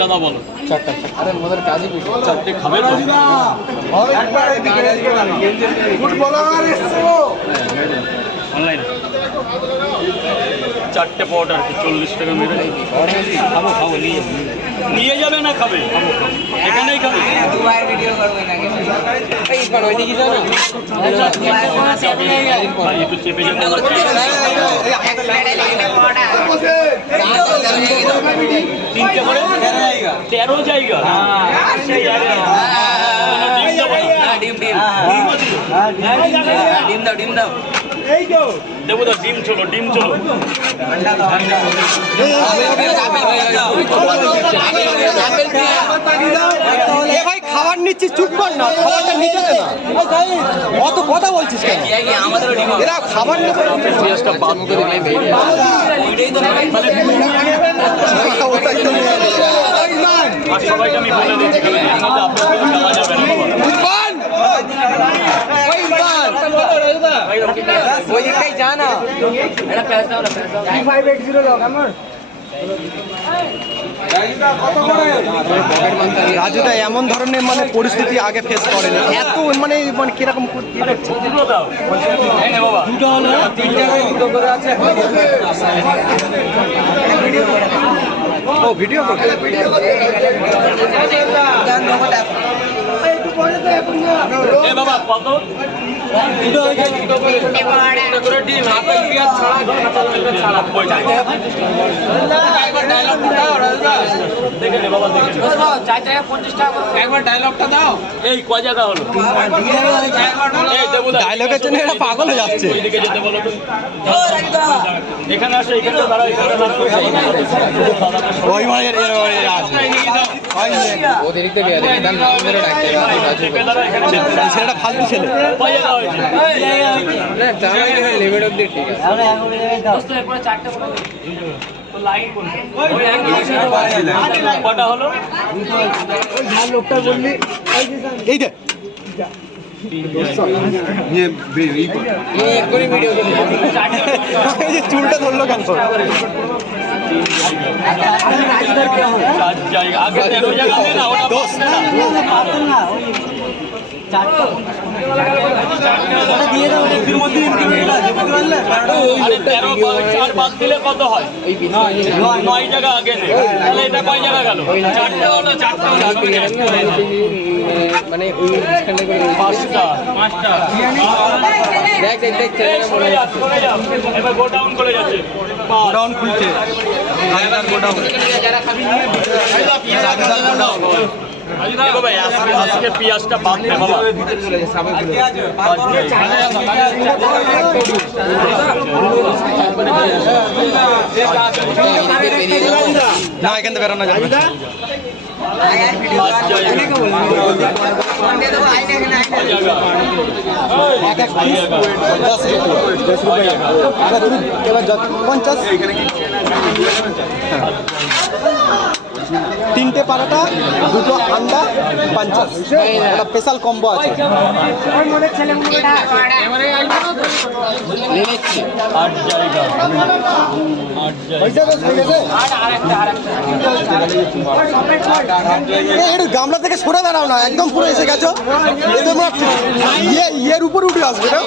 দাদা বলো চারটা। আরে আমাদের কাজই চারটে খাবে অনলাইনে চারটে পাউডার 40 টাকা মেরে খাবো খাবো নিয়ে যাবে না খাবে এখানেই খাবে একটু চেপে যাবে 13 জায়গা ডিম দাও দেবো তো ডিম চলো ভাই খাবার নিচ্ছিস, চুপ কর না, খাবারটা নিতে দে না, অত কথা বলছিস কেন? এরা খাবার নিতে সবাইকে আমি বলে দিচ্ছি রাজুদা এমন ধরনের মানে পরিস্থিতি আগে ফেস করেনি, এত মানে কিরকম ও ভিডিও বাবা কত ডায়লগটা দাও এই কয় জায়গা হলো ডায়লগের জন্য এরা পাগল হয়ে যাচ্ছে। এখানে আসে এখানে দাঁড়াও ওই মানে ছেলেটা ফালতু ছেলে। কটা হলো লোকটা বললি এই যে চুলটা ধরলো কেন? আগে 13 জায়গা না ওটা বাদ দিলে কত হয়? 9 জায়গা আগে নেই, তাহলে এটা কয় জায়গা গেল? মানে পাঁচটা এবার গোডাউন করে যাচ্ছে, গোডাউন খুলছে, আজকে পেঁয়াজটা বাদ দে বাবা। না এখান থেকে বেরোনো যাবে না। তিনটে পারাটা, দুটো আন্ডা, 50 একটা স্পেশাল কম্বো আছে। একটু গামলা থেকে সরে দাঁড়াও না, একদম পুরো এসে গেছো, ইয়ের উপর উঠে আসবে না।